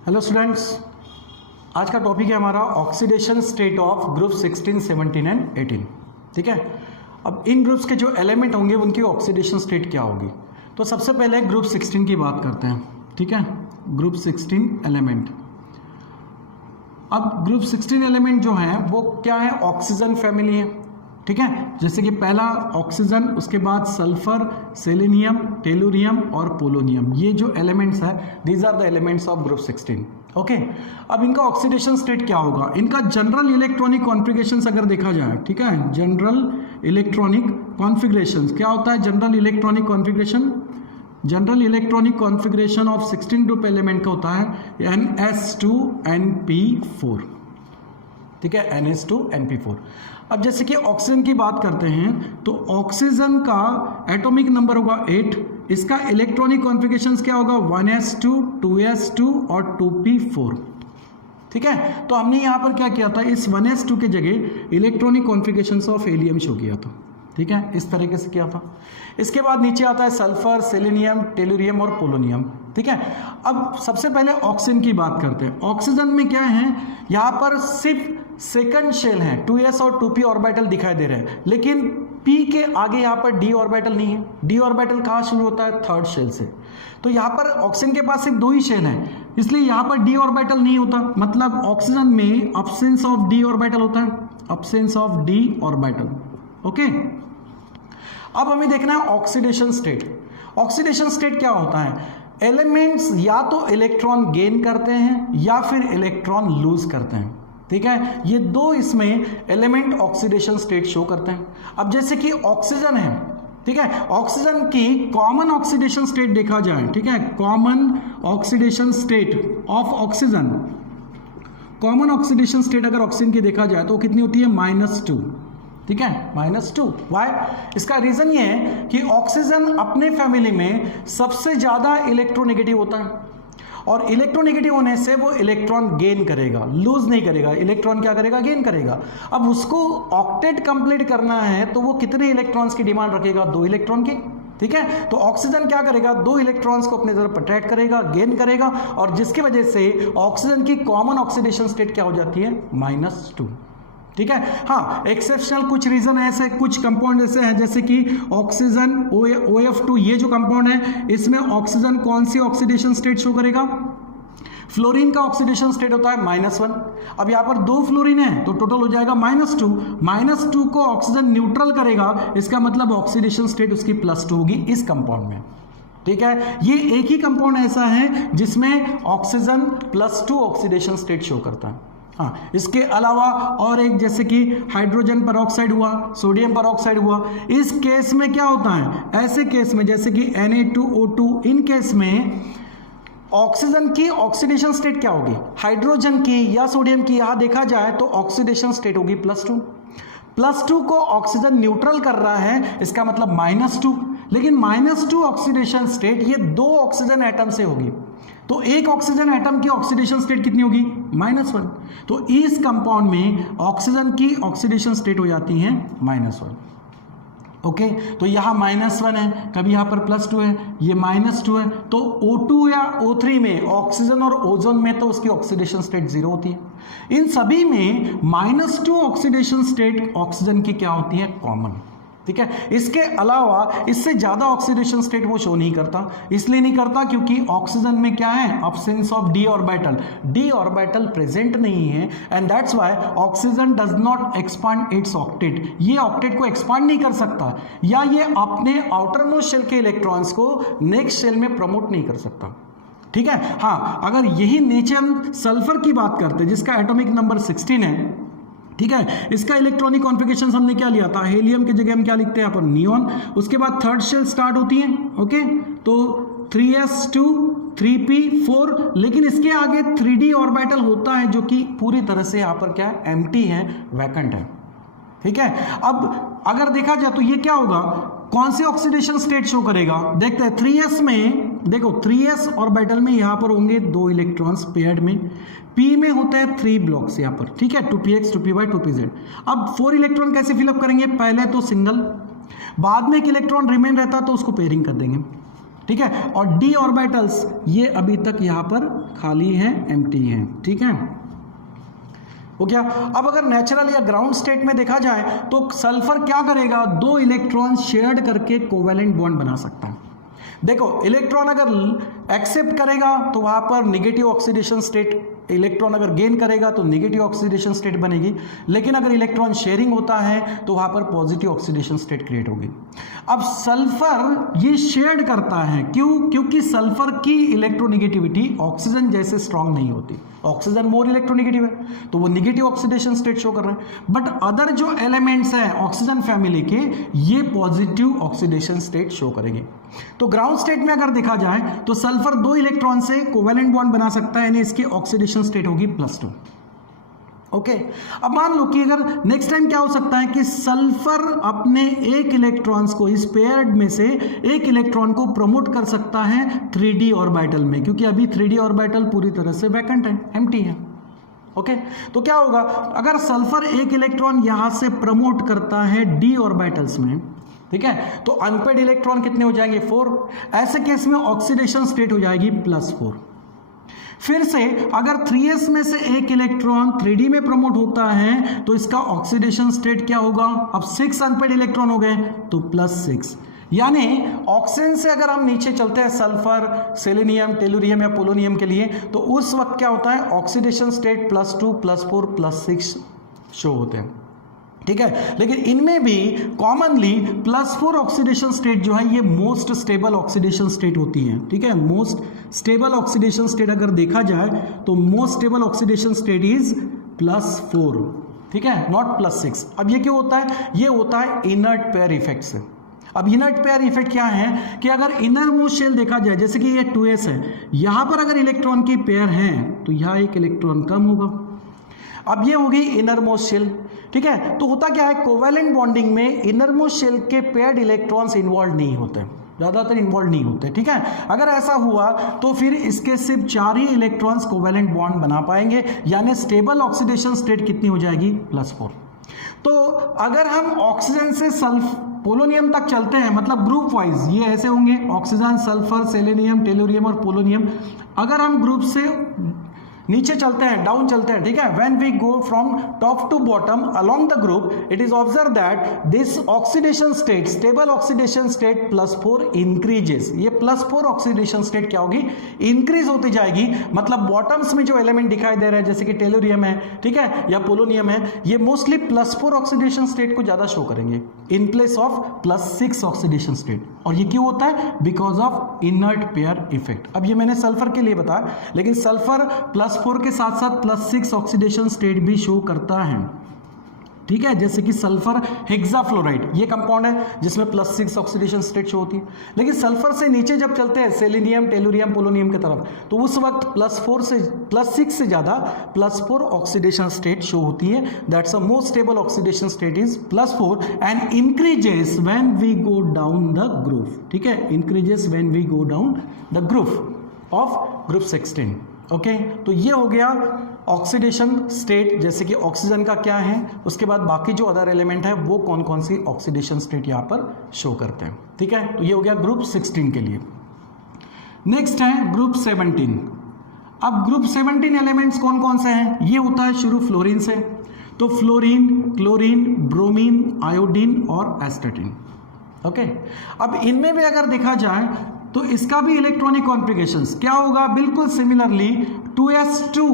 Hello students, आज का topic है हमारा oxidation state of group 16, 17 and 18। ठीक है। अब इन ग्रुप्स के जो एलिमेंट होंगे उनकी ऑक्सीडेशन स्टेट क्या होगी। तो सबसे पहले ग्रुप 16 की बात करते हैं। ठीक है, ग्रुप 16 एलिमेंट। अब ग्रुप 16 एलिमेंट जो है वो क्या है, ऑक्सीजन फैमिली है। ठीक है, जैसे कि पहला ऑक्सीजन, उसके बाद सल्फर, सेलेनियम, टेलुरियम और पोलोनियम। ये जो एलिमेंट्स है these are the elements of group 16। Okay. अब इनका ऑक्सीडेशन स्टेट क्या होगा, इनका जनरल इलेक्ट्रॉनिक कॉन्फ़िगरेशंस अगर देखा जाए, ठीक है, जनरल इलेक्ट्रॉनिक कॉन्फ़िगरेशंस क्या होता है, general electronic configuration, general electronic configuration of 16 group element का होता है NS2NP4। ठीक है, NH2NP4। अब जैसे कि ऑक्सीजन की बात करते हैं तो ऑक्सीजन का एटॉमिक नंबर होगा 8, इसका इलेक्ट्रॉनिक कॉन्फ़िगरेशंस क्या होगा 1s2, 2s2 और 2p4। ठीक है, तो हमने यहाँ पर क्या किया था, इस 1s2 के जगह electronic configurations of helium show किया था। ठीक है, इस तरीके से किया था। इसके बाद नीचे आता है सल्फर, सेलेनियम, टेलुरियम और पोलोनियम। ठीक है, अब सबसे पहले ऑक्सीजन की बात करते हैं। ऑक्सीजन में क्या है, यहाँ पर सिर्फ सेकंड शेल है, 2s और 2p ऑर्बिटल दिखाई दे रहे हैं, लेकिन p के आगे यहाँ पर d ऑर्बिटल नहीं है। d ऑर्बिटल कहाँ शुरू होता है, थर्ड शेल से। तो यहाँ पर ऑक्सीजन के पास सिर्फ दो ही शेल है, इसलिए यहाँ पर d ऑर्बिटल नहीं होता। मतलब ऑक्सीजन में अब्सेंस ऑफ d ऑर्बिटल होता है, absence of d orbital. Okay. अब हमें देखना है ऑक्सीडेशन स्टेट। ऑक्सीडेशन स्टेट क्या होता है, एलिमेंट्स या तो इलेक्ट्रॉन गेन करते हैं या फिर इलेक्ट्रॉन लूज करते हैं। ठीक है, ये दो इसमें एलिमेंट ऑक्सीडेशन स्टेट शो करते हैं। अब जैसे कि ऑक्सीजन है, ठीक है, ऑक्सीजन की कॉमन ऑक्सीडेशन स्टेट देखा जाए, ठीक है, common oxidation state of oxygen, common oxidation state अगर ऑक्सीजन की देखा जाए तो कितनी होती है, -2। ठीक है, -2। वाई, इसका रीजन ये है कि ऑक्सीजन अपने फैमिली में सबसे ज्यादा इलेक्ट्रोनेगेटिव होता है, और इलेक्ट्रोनेगेटिव होने से वो इलेक्ट्रॉन गेन करेगा, लूज नहीं करेगा। इलेक्ट्रॉन क्या करेगा, गेन करेगा। अब उसको ऑक्टेट कंप्लीट करना है तो वो कितने इलेक्ट्रॉन्स की डिमांड रखेगा, 2 इलेक्ट्रॉन की। ठीक है, तो ऑक्सीजन क्या करेगा, 2 इलेक्ट्रॉन्स को अपने तरफ अट्रैक्ट करेगा, गेन करेगा, और जिसकी वजह से ऑक्सीजन की कॉमन ऑक्सीडेशन स्टेट क्या हो जाती है, -2। ठीक है। हाँ, एक्सेप्शनल कुछ रीजन ऐसे, कुछ कंपाउंड ऐसे हैं जैसे कि ऑक्सीजन OF2, ये जो कंपाउंड है इसमें ऑक्सीजन कौन सी ऑक्सीडेशन स्टेट शो करेगा, फ्लोरीन का ऑक्सीडेशन स्टेट होता है -1। अब यहाँ पर 2 फ्लोरीन है तो टोटल हो जाएगा -2। -2 को ऑक्सीजन न्यूट्रल करेगा, इसका मतलब ऑक्सीडेशन स्टेट उसकी +2 होगी इस कंपाउंड में। ठीक है, ये एक ही कंपाउंड ऐसा है जिसमें ऑक्सीजन +2 ऑक्सीडेशन स्टेट शो करता है। हाँ, इसके अलावा और एक जैसे कि हाइड्रोजन परऑक्साइड हुआ, सोडियम परऑक्साइड हुआ। इस केस में क्या होता है, ऐसे केस में जैसे कि Na2O2, इन केस में ऑक्सीजन की ऑक्सीडेशन स्टेट क्या होगी, हाइड्रोजन की या सोडियम की, यहां देखा जाए तो ऑक्सीडेशन स्टेट होगी +2। +2 को ऑक्सीजन न्यूट्रल कर रहा है, इसका मतलब -2। लेकिन -2 ऑक्सीडेशन स्टेट ये 2 ऑक्सीजन एटम से होगी, तो एक ऑक्सीजन एटम की ऑक्सीडेशन स्टेट कितनी होगी, -1। तो इस कंपाउंड में ऑक्सीजन की ऑक्सीडेशन स्टेट हो जाती है -1। ओके, तो यहां -1 है, कभी यहां पर +2 है, ये -2 है, तो O2 या O3 में, ऑक्सीजन और ओजोन में तो उसकी ऑक्सीडेशन स्टेट 0 होती है। इन सभी में -2 ऑक्सीडेशन स्टेट ऑक्सीजन की क्या होती है, कॉमन। ठीक है, इसके अलावा इससे ज्यादा ऑक्सीडेशन स्टेट वो शो नहीं करता। इसलिए नहीं करता क्योंकि ऑक्सीजन में क्या है, absence of d orbital, d orbital present नहीं है, and that's why oxygen does not expand it's octet. ये ऑक्टेट को एक्सपांड नहीं कर सकता, या ये अपने आउटर मोस्ट शेल के इलेक्ट्रॉन्स को नेक्स्ट शेल में प्रमोट नहीं कर सकता। ठीक है। हाँ, अगर यही नेचर सल्फर की बात करते हैं जिसका एटॉमिक नंबर 16 है, ठीक है, इसका इलेक्ट्रॉनिक कॉन्फ़िगरेशन हमने क्या लिया था, हीलियम की जगह हम क्या लिखते हैं यहाँ पर, नियॉन। उसके बाद थर्ड शेल स्टार्ट होती है। ओके, तो 3s2 3p4, लेकिन इसके आगे 3d ऑर्बिटल होता है जो कि पूरी तरह से यहाँ पर क्या है, एम्प्टी है, वैकेंट है। ठीक है, अब अगर देखा जाए तो ये क्या होगा, कौन सी ऑक्सीडेशन स्टेट शो करेगा, देखते हैं। 3s में देखो, 3s ऑर्बिटल में यहां पर होंगे 2 इलेक्ट्रॉन्स पेयर्ड में, p में होता है 3 ब्लॉक्स यहां पर। ठीक है, 2px 2py 2pz। अब 4 इलेक्ट्रॉन कैसे फिलअप करेंगे, पहले तो सिंगल, बाद में एक इलेक्ट्रॉन रिमेन रहता तो उसको पेयरिंग कर देंगे। ठीक है, और डी ऑर्बिटल्स ये अभी तक यहां पर खाली हैं, एम्प्टी हैं, ठीक है, हो गया। अब अगर नेचुरल या ग्राउंड स्टेट में देखा जाए तो सल्फर क्या करेगा, 2 इलेक्ट्रॉन शेयर्ड करके कोवेलेंट बॉन्ड बना सकता है। देखो इलेक्ट्रॉन अगर एक्सेप्ट करेगा तो वहां पर निगेटिव ऑक्सीडेशन स्टेट, इलेक्ट्रॉन अगर गेन करेगा तो निगेटिव ऑक्सीडेशन स्टेट बनेगी, लेकिन अगर इलेक्ट्रॉन शेयरिंग होता है तो वहां पर पॉजिटिव ऑक्सीडेशन स्टेट क्रिएट होगी। अब सल्फर ये शेयर्ड करता है, क्यों? क्योंकि सल्फर की इलेक्ट्रोनिगेटिविटी ऑक्सीजन जैसे स्ट्रांग नहीं होती, ऑक्सीजन मोर इलेक्ट्रोनिगेटिव है तो वो निगेटिव ऑक्सीडेशन स्टेट शो कर रहे हैं, बट अदर जो एलिमेंट्स हैं ऑक्सीजन फैमिली के ये पॉजिटिव ऑक्सीडेशन स्टेट शो करेंगे। तो ग्राउंड स्टेट में अगर देखा जाए तो सल्फर 2 इलेक्ट्रॉन से कोवेलेंट बॉन्ड बना सकता है, यानी इसकी ऑक्सीडेशन स्टेट होगी +2। ओके, अब मान लो कि अगर नेक्स्ट टाइम क्या हो सकता है कि सल्फर अपने एक इलेक्ट्रॉन्स को, इस पेयर्ड में से एक इलेक्ट्रॉन को प्रमोट कर सकता है 3d ऑर्बिटल में, क्योंकि अभी 3d ऑर्बिटल पूरी तरह से वैकेंट है, एम्प्टी है। ओके, तो क्या होगा, अगर सल्फर एक इलेक्ट्रॉन यहां से प्रमोट करता है d ऑर्बिटल्स में, ठीक है, तो अनपेड इलेक्ट्रॉन कितने हो जाएंगे, 4। ऐसे केस में ऑक्सीडेशन स्टेट हो जाएगी +4। फिर से अगर 3s में से एक इलेक्ट्रॉन 3d में प्रमोट होता है तो इसका ऑक्सीडेशन स्टेट क्या होगा, अब 6 अनपेड इलेक्ट्रॉन हो गए तो +6। यानी ऑक्सीजन से अगर हम नीचे चलते हैं सल्फर, सेलेनियम, टेलुरियम या पोलोनियम के लिए, तो उस वक्त क्या होता है, ऑक्सीडेशन स्टेट +2, +4, +6 शो होते हैं, ठीक है। लेकिन इनमें भी कॉमनली +4 ऑक्सीडेशन स्टेट जो है ये मोस्ट स्टेबल ऑक्सीडेशन स्टेट होती है, ठीक है। मोस्ट स्टेबल ऑक्सीडेशन स्टेट अगर देखा जाए तो most stable oxidation state is +4, ठीक है, नॉट +6। अब ये क्यों होता है, ये होता है इनर्ट पेयर इफेक्ट से। अब इनर्ट पेयर इफेक्ट क्या है कि अगर इनर मोस्ट शेल देखा जाए, जैसे कि ये 2s है, यहां पर अगर इलेक्ट्रॉन की पेयर है तो यहां एक इलेक्ट्रॉन कम होगा। अब ये होगी इनर मोस्ट शेल, ठीक है। तो होता क्या है, कोवेलेंट बॉन्डिंग में इनर मोस्ट शेल के पेयर्ड इलेक्ट्रॉन्स इन्वॉल्व नहीं होते, ज्यादातर इन्वॉल्व नहीं होते, ठीक है। अगर ऐसा हुआ तो फिर इसके सिर्फ 4 ही इलेक्ट्रॉन्स कोवेलेंट बॉन्ड बना पाएंगे, यानी स्टेबल ऑक्सीडेशन स्टेट कितनी हो जाएगी, +4। तो अगर हम ऑक्सीजन से पोलोनियम तक चलते हैं, मतलब ग्रुप वाइज ये ऐसे होंगे, ऑक्सीजन, सल्फर, सेलेनियम, टेलुरियम और पोलोनियम। अगर हम ग्रुप से नीचे चलते हैं, डाउन चलते हैं, ठीक है, when we go from top to bottom along the group, it is observe that this oxidation state, stable oxidation state +4 increases. ये +4 ऑक्सीडेशन स्टेट क्या होगी, इंक्रीज होती जाएगी। मतलब बॉटम्स में जो एलिमेंट दिखाई दे रहे हैं जैसे कि टेलुरियम है, ठीक है, या पोलोनियम है, ये मोस्टली +4 ऑक्सीडेशन स्टेट को ज्यादा शो करेंगे in place of +6 oxidation state. और ये क्यों होता है, because of inert pair effect. अब ये मैंने सल्फर के लिए बताया, लेकिन सल्फर +4 के साथ साथ +6 ऑक्सीडेशन स्टेट भी शो करता है, ठीक है। जैसे कि सल्फर हेक्साफ्लोराइड, ये कंपाउंड है जिसमें +6 ऑक्सीडेशन स्टेट शो होती है। लेकिन सल्फर से नीचे जब चलते हैं सेलेनियम, टेलुरियम, पोलोनियम की तरफ, तो उस वक्त +6 से ज्यादा +4 ऑक्सीडेशन स्टेट शो होती है। That's a most stable oxidation state is +4 and increases when we go down the group, ठीक है, increases when we go down the group of group 16। Okay, तो ये हो गया ऑक्सीडेशन स्टेट, जैसे कि ऑक्सीजन का क्या है, उसके बाद बाकी जो अदर एलिमेंट है वो कौन कौन सी ऑक्सीडेशन स्टेट यहाँ पर शो करते हैं, ठीक है। तो ये हो गया ग्रुप 16 के लिए। नेक्स्ट है ग्रुप 17। अब ग्रुप 17 एलिमेंट्स कौन कौन से हैं, ये होता है शुरू फ्लोरीन से, तो फ्लोरीन, क्लोरीन, ब्रोमीन, आयोडीन और एस्टेटिन। ओके, अब इनमें भी अगर देखा जाए तो इसका भी इलेक्ट्रॉनिक कॉन्फ़िगरेशंस क्या होगा, बिल्कुल सिमिलरली 2s2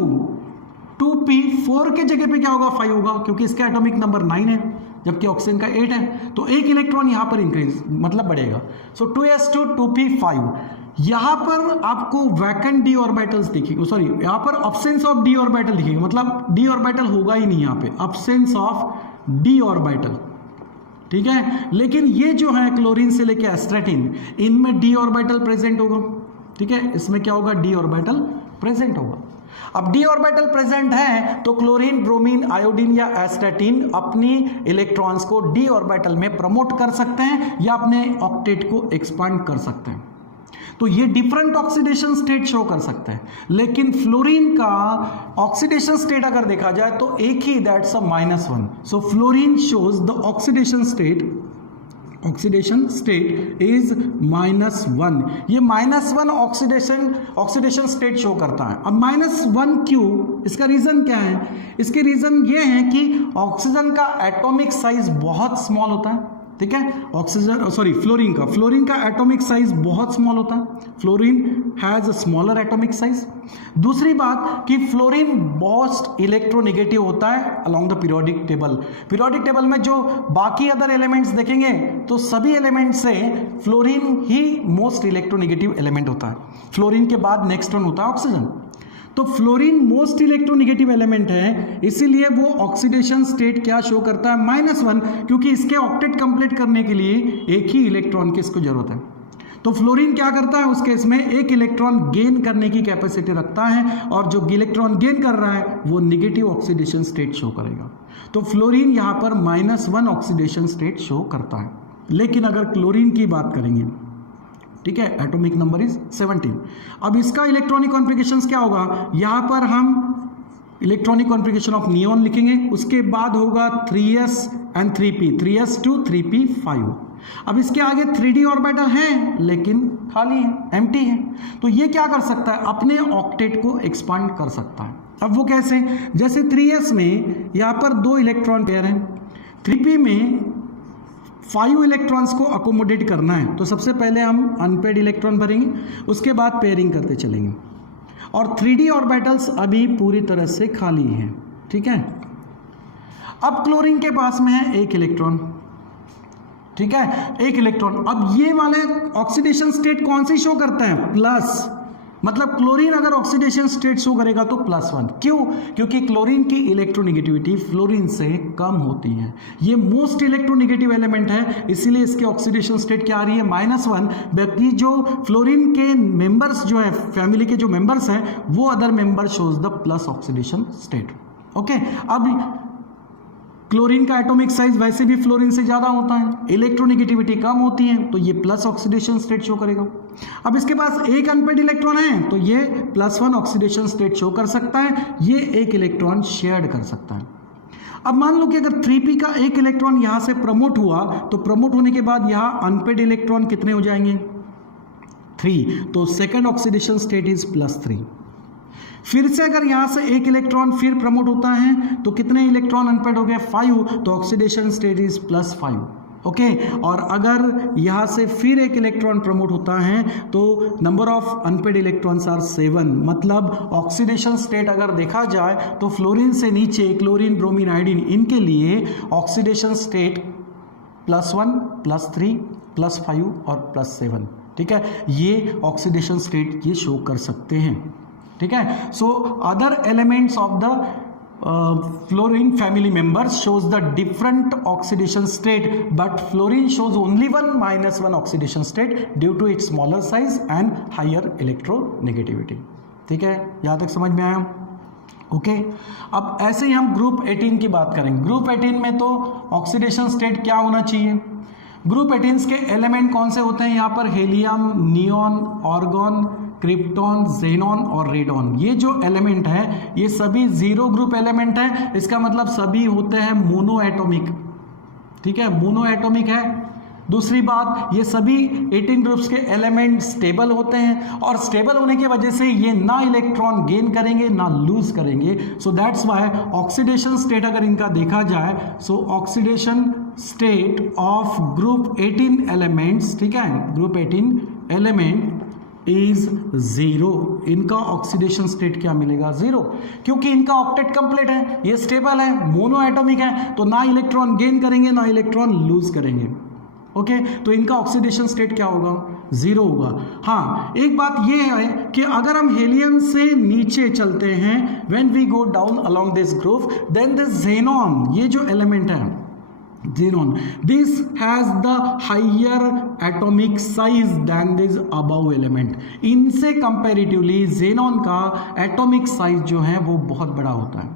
2p4 के जगह पे क्या होगा, 5 होगा, क्योंकि इसका एटॉमिक नंबर 9 है जबकि ऑक्सीजन का 8 है, तो एक इलेक्ट्रॉन यहां पर इंक्रीज मतलब बढ़ेगा। सो 2s2 2p5, यहां पर आपको वैकेंट डी ऑर्बिटल्स दिखेगी, सॉरी यहां पर अब्सेंस ऑफ डी ऑर्बिटल दिखेगी, मतलब डी ऑर्बिटल होगा ही नहीं यहां पे, अब्सेंस ऑफ डी ऑर्बिटल, ठीक है। लेकिन ये जो है क्लोरीन से लेके एस्ट्रेटिन, इनमें डी ऑर्बिटल प्रेजेंट होगा, ठीक है, इसमें क्या होगा, डी ऑर्बिटल प्रेजेंट होगा। अब डी ऑर्बिटल प्रेजेंट है तो क्लोरीन, ब्रोमीन, आयोडीन या एस्टेटिन अपनी इलेक्ट्रॉन्स को डी ऑर्बिटल में प्रमोट कर सकते हैं या अपने ऑक्टेट को एक्सपांड कर सकते हैं। तो ये डिफरेंट ऑक्सीडेशन स्टेट शो कर सकते हैं, लेकिन फ्लोरीन का ऑक्सीडेशन स्टेट अगर देखा जाए तो एक ही, that's a -1। So fluorine shows the oxidation state oxidation state is -1। ये -1 ऑक्सीडेशन स्टेट शो करता है। अब -1 क्यों, इसका रीजन क्या है? इसके रीजन ये है कि ऑक्सीजन का एटॉमिक साइज बहुत स्मॉल होता है, ठीक है। फ्लोरीन का एटॉमिक साइज बहुत स्मॉल होता है। Fluorine has a smaller atomic size. दूसरी बात कि फ्लोरीन मोस्ट इलेक्ट्रोनेगेटिव होता है along the periodic table. Periodic table में जो बाकी अदर एलिमेंट्स देखेंगे तो सभी एलिमेंट्स से फ्लोरीन ही मोस्ट इलेक्ट्रोनेगेटिव एलिमेंट होता है। फ्लोरीन के बाद नेक्स्ट वन होता है ऑक्सीजन। तो फ्लोरीन मोस्ट इलेक्ट्रोनेगेटिव एलिमेंट है, इसीलिए वो ऑक्सीडेशन स्टेट क्या शो करता है? -1, क्योंकि इसके ऑक्टेट कंप्लीट करने के लिए एक ही इलेक्ट्रॉन की इसको जरूरत है। तो फ्लोरीन क्या करता है उस केस में? एक इलेक्ट्रॉन गेन करने की कैपेसिटी रखता है, और जो इलेक्ट्रॉन गेन कर रहा है वो निगेटिव ऑक्सीडेशन स्टेट शो करेगा। तो फ्लोरीन यहां पर -1 ऑक्सीडेशन स्टेट शो करता है। लेकिन अगर क्लोरीन की बात करेंगे, ठीक है, एटॉमिक नंबर इज 17। अब इसका इलेक्ट्रॉनिक कॉन्फ़िगरेशंस क्या होगा? यहां पर हम इलेक्ट्रॉनिक कॉन्फ़िगरेशन ऑफ नियॉन लिखेंगे, उसके बाद होगा 3s and 3p, 3s2 3p5। अब इसके आगे 3d ऑर्बिटल हैं लेकिन खाली है, एम्प्टी है। तो ये क्या कर सकता है? अपने ऑक्टेट को एक्सपांड कर सकता है। अब वो कैसे? जैसे 3s में यहां पर 2 इलेक्ट्रॉन पेयर हैं, 3p में 5 इलेक्ट्रॉन्स को अकोमोडेट करना है, तो सबसे पहले हम अनपेड इलेक्ट्रॉन भरेंगे, उसके बाद पेयरिंग करते चलेंगे। और 3d ऑर्बिटल्स अभी पूरी तरह से खाली हैं, ठीक है। अब क्लोरीन के पास में है 1 इलेक्ट्रॉन, ठीक है, 1 इलेक्ट्रॉन। अब ये वाले ऑक्सीडेशन स्टेट कौन सी शो करते हैं? प्लस। मतलब क्लोरीन अगर ऑक्सीडेशन स्टेट शो करेगा तो +1। क्यों? क्योंकि क्लोरीन की इलेक्ट्रोनेगेटिविटी फ्लोरीन से कम होती है। ये मोस्ट इलेक्ट्रोनेगेटिव एलिमेंट है, इसीलिए इसके ऑक्सीडेशन स्टेट क्या आ रही है? -1। बाकी जो फ्लोरीन के मेंबर्स जो है, फैमिली के जो मेंबर्स हैं, वो other member shows the plus oxidation state. Okay, अब क्लोरीन का एटॉमिक साइज वैसे भी फ्लोरीन से ज्यादा होता है, इलेक्ट्रोनेगेटिविटी कम होती है, तो ये प्लस ऑक्सीडेशन स्टेट शो करेगा। अब इसके पास 1 अनपेड इलेक्ट्रॉन है, तो ये +1 ऑक्सीडेशन स्टेट शो कर सकता है, ये 1 इलेक्ट्रॉन शेयर कर सकता है। अब मान लो कि अगर 3p का 1 इलेक्ट्रॉन यहां से प्रमोट हुआ, तो प्रमोट होने के बाद यहां अनपेड इलेक्ट्रॉन कितने हो जाएंगे? 3। तो सेकेंड ऑक्सीडेशन स्टेट इज +3। फिर से अगर यहां से 1 इलेक्ट्रॉन फिर प्रमोट होता है, तो कितने इलेक्ट्रॉन अनपेड हो गए? 5। तो ऑक्सीडेशन स्टेट इज +5। ओके, और अगर यहां से फिर 1 इलेक्ट्रॉन प्रमोट होता है तो number of unpaid electrons are 7। मतलब ऑक्सीडेशन स्टेट अगर देखा जाए तो फ्लोरीन से नीचे क्लोरीन, ब्रोमीन, आयोडीन, इनके लिए ऑक्सीडेशन स्टेट +1, +3, +5 और +7, ठीक है। ये ऑक्सीडेशन स्टेट ये शो कर सकते हैं, ठीक है। So other elements of the fluorine family members shows the different oxidation state, but fluorine shows only one -1 oxidation state due to its smaller size and higher electronegativity। ठीक है, यहाँ तक समझ में आया? ओके, अब ऐसे ही हम ग्रुप 18 की बात करेंगे। ग्रुप 18 में तो ऑक्सीडेशन स्टेट क्या होना चाहिए? ग्रुप 18 के एलिमेंट कौन से होते हैं? यहाँ पर helium, neon, organ, krypton, xenon और रेडॉन। ये जो एलिमेंट है ये सभी 0 ग्रुप एलिमेंट है। इसका मतलब सभी होते हैं मोनो एटॉमिक, ठीक है, मोनो एटॉमिक है। दूसरी बात, ये सभी 18 ग्रुप्स के एलिमेंट स्टेबल होते हैं, और स्टेबल होने की वजह से ये ना इलेक्ट्रॉन गेन करेंगे ना लूज करेंगे। So that's why oxidation state अगर इनका देखा जाए, सो oxidation state of group 18 elements, ठीक है, ग्रुप 18 एलिमेंट इज 0। इनका ऑक्सीडेशन स्टेट क्या मिलेगा? 0, क्योंकि इनका ऑक्टेट कंप्लीट है, ये स्टेबल है, मोनो एटॉमिक है, तो ना इलेक्ट्रॉन गेन करेंगे ना इलेक्ट्रॉन लूज करेंगे। ओके, तो इनका ऑक्सीडेशन स्टेट क्या होगा? 0 होगा। हाँ, एक बात ये है कि अगर हम हेलियम से नीचे चलते हैं, when we go down along this group, then this xenon, ये जो एलिमेंट है xenon, this has the higher atomic size than this above element। इनसे कंपैरेटिवली xenon का एटॉमिक साइज जो है वो बहुत बड़ा होता है,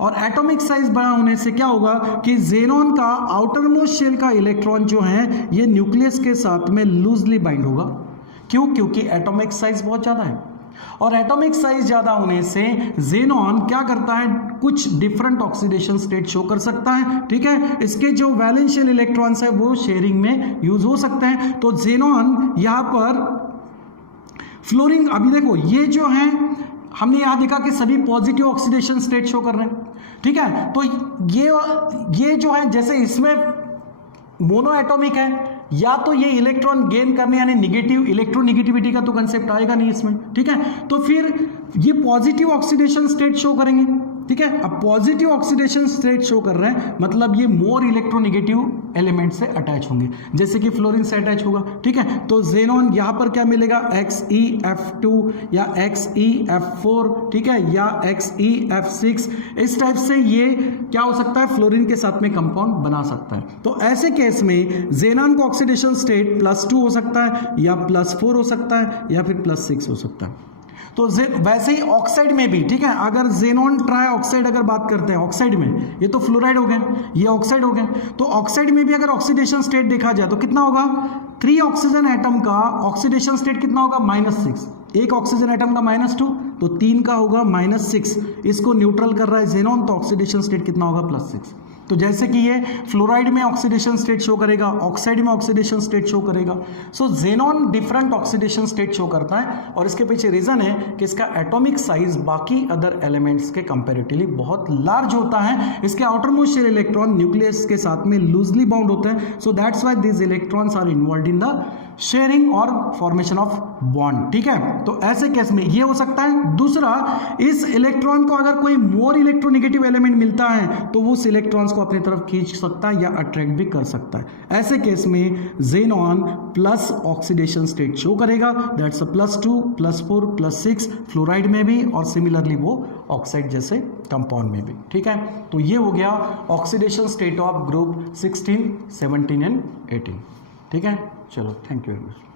और एटॉमिक साइज बड़ा होने से क्या होगा कि xenon का आउटर मोस्ट शेल का इलेक्ट्रॉन जो है ये न्यूक्लियस के साथ में लूजली बाइंड होगा। क्यों? क्योंकि एटॉमिक साइज बहुत ज़्यादा है। और एटॉमिक साइज ज्यादा होने से ज़ेनॉन क्या करता है, कुछ डिफरेंट ऑक्सीडेशन स्टेट शो कर सकता है, ठीक है। इसके जो वैलेंशियल इलेक्ट्रॉन्स है वो शेयरिंग में यूज हो सकते हैं। तो ज़ेनॉन यहां पर फ्लोरीन, अभी देखो ये जो है हमने यहां देखा कि सभी पॉजिटिव ऑक्सीडेशन स्टेट शो कर रहे हैं, ठीक है। तो ये जो है जैसे इसमें मोनो एटॉमिक है, या तो ये इलेक्ट्रॉन गेन करने यानी निगेटिव इलेक्ट्रोनिगेटिविटी का तो कंसेप्ट आएगा नहीं इसमें, ठीक है। तो फिर ये पॉजिटिव ऑक्सीडेशन स्टेट शो करेंगे, ठीक है। अब पॉजिटिव ऑक्सीडेशन स्टेट शो कर रहे हैं मतलब ये मोर इलेक्ट्रोनिगेटिव एलिमेंट से अटैच होंगे, जैसे कि फ्लोरीन से अटैच होगा, ठीक है। तो ज़ेनॉन यहां पर क्या मिलेगा, XeF2 या XeF4, ठीक है, या XeF6, इस टाइप से ये क्या हो सकता है, फ्लोरीन के साथ में कंपाउंड बना सकता है। तो ऐसे केस में ज़ेनॉन का ऑक्सीडेशन स्टेट +2 हो सकता है, या +4 हो सकता है, या फिर +6 हो सकता है। तो वैसे ही ऑक्साइड में भी, ठीक है, अगर ज़ेनॉन ट्राई ऑक्साइड अगर बात करते हैं ऑक्साइड में, ये तो फ्लोराइड हो गए, ये ऑक्साइड हो गए, तो ऑक्साइड में भी अगर ऑक्सीडेशन स्टेट देखा जाए तो कितना होगा, 3 ऑक्सीजन एटम का ऑक्सीडेशन स्टेट कितना होगा, -6, एक ऑक्सीजन एटम का -2, तो 3 का होगा -6, इसको न्यूट्रल कर रहा है ज़ेनॉन, तो ऑक्सीडेशन स्टेट कितना होगा, +6। तो जैसे कि ये फ्लोराइड में ऑक्सीडेशन स्टेट शो करेगा, ऑक्साइड में ऑक्सीडेशन स्टेट शो करेगा। So xenon different oxidation state show करता है, और इसके पीछे रीजन है कि इसका एटॉमिक साइज बाकी अदर एलिमेंट्स के कंपैरेटिवली बहुत लार्ज होता है। इसके outer most shell electron nucleus के साथ में लूजली बाउंड होते हैं, so that's why these electrons are involved in the sharing और फॉर्मेशन ऑफ बॉन्ड, ठीक है। तो ऐसे केस में ये हो सकता है। दूसरा, इस इलेक्ट्रॉन को अगर कोई मोर इलेक्ट्रोनिगेटिव एलिमेंट मिलता है तो वो उस इलेक्ट्रॉन्स को अपनी तरफ खींच सकता है या अट्रैक्ट भी कर सकता है। ऐसे केस में xenon plus oxidation state show करेगा, दैट्स अ +2, +4, +6 फ्लोराइड में भी, और सिमिलरली वो ऑक्साइड जैसे कंपाउंड में भी, ठीक है। तो ये हो गया oxidation state of group 16, 17 and 18, ठीक है। चलो, थैंक यू वेरी मच।